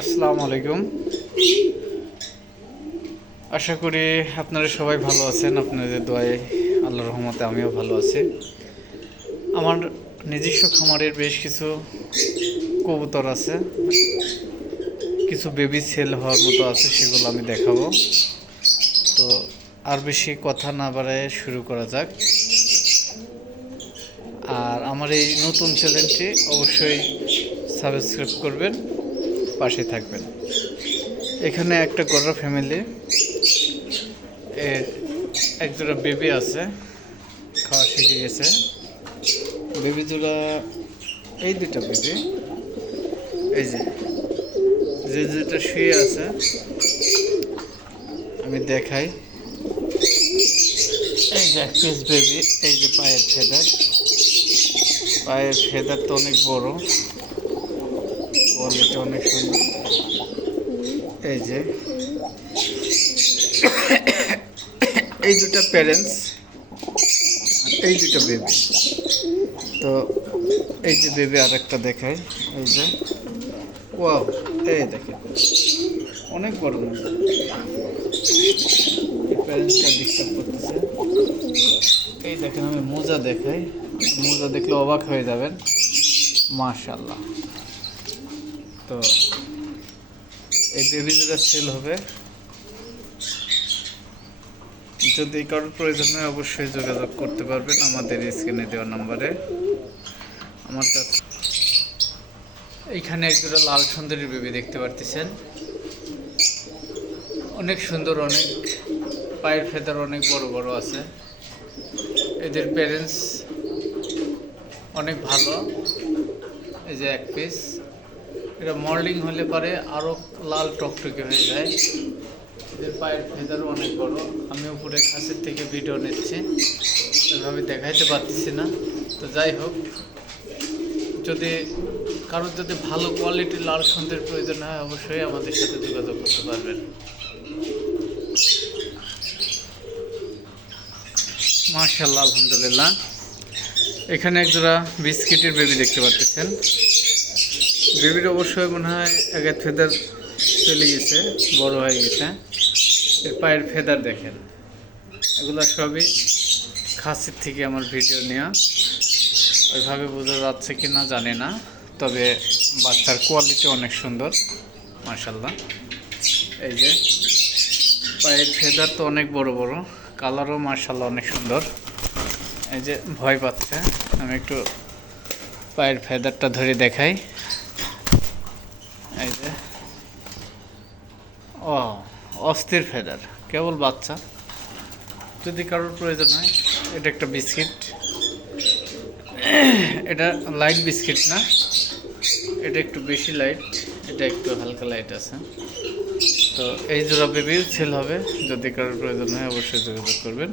আসসালামু আলাইকুম। আশা করি আপনারা সবাই ভালো আছেন। আপনাদের দোয়ায় আল্লাহর রহমতে আমিও ভালো আছি। আমার নিজস্ব খামারের বেশ কিছু কবুতর আছে, কিছু বেবি সেল হওয়ার মতো আছে, সেগুলো আমি দেখাবো। তো আর বেশি কথা না বাড়ায় শুরু করা যাক। আর আমার এই নতুন চ্যানেলটি অবশ্যই সাবস্ক্রাইব করবেন, পাশে থাকবেন। এখানে একটা গরুর ফ্যামিলি, এর একজোড়া বেবি আছে, খাওয়া শিখে গেছে। বেবি জোড়া এই দুটা বেবি, এই যে যে যেটা শুয়ে আছে আমি দেখাই। এই যে এক পিস বেবি, এই যে পায়ের ফেদার তো অনেক বড়, কোয়ালিটি অনেক সুন্দর। এই যে এই দুটা প্যারেন্টস, এই দুটো বেবি। তো এই যে বেবি আর একটা দেখাই, এই যে ওয়াও, এই দেখেন অনেক বড় মনে, প্যারেন্টসটা ডিস্টার্ব করতেছে। এই দেখেন আমি মোজা দেখাই, মোজা দেখলে অবাক হয়ে যাবেন, মাশাআল্লাহ। তো এই বেবি যেটা সেল হবে, যদি কারোর প্রয়োজন হয় অবশ্যই যোগাযোগ করতে পারবেন আমাদের স্ক্রিনে দেওয়া নাম্বারে। আমার কাছে এইখানে একজোড়া লাল সুন্দরী বেবি দেখতে পারতেছেন, অনেক সুন্দর, অনেক পায়ের ফেদার অনেক বড় বড় আছে। এদের প্যারেন্টস অনেক ভালো। এই যে এক পিস, এটা মর্নিং হলে পরে আরও লাল টকটকে হয়ে যায়। এদের পায়ের ফেদারও অনেক বড়। আমি উপরে খাসের থেকে ভিডিও নিচ্ছি, এভাবে দেখাইতে পারতেছি না। তো যাই হোক, যদি কারোর যদি ভালো কোয়ালিটির লাল সুন্দর প্রয়োজন হয় অবশ্যই আমাদের সাথে যোগাযোগ করতে পারবেন। মাশাআল্লাহ, আলহামদুলিল্লাহ। এখানে একজোড়া বিস্কিটের বেবি দেখতে পাচ্ছেন। বেবির অবশ্যই মনে হয় আগের ফেদার চলে গেছে, বড় হয়ে গেছে। এর পায়ের ফেদার দেখেন, এগুলো সবই খাসির থেকে আমার ভিডিও নেওয়া। ওইভাবে বোঝা যাচ্ছে কি না জানি না, তবে বাচ্চার কোয়ালিটি অনেক সুন্দর, মাশাআল্লাহ। এই যে পায়ের ফেদার তো অনেক বড় বড়, কালারও মাশাআল্লাহ অনেক সুন্দর। এই যে ভয় পাচ্ছে, আমি একটু পায়ের ফেদারটা ধরে দেখাই। এই যে ও, অস্থির ফেদার, কেবল বাচ্চা। যদি কারোর প্রয়োজন হয়, এটা একটা বিস্কিট, এটা লাইট বিস্কিট না, এটা একটু বেশি লাইট, এটা একটু হালকা লাইট আছে। তো এই জোড়া বেবিও সেল হবে, যদি কারোর প্রয়োজন হয় অবশ্যই যোগাযোগ করবেন।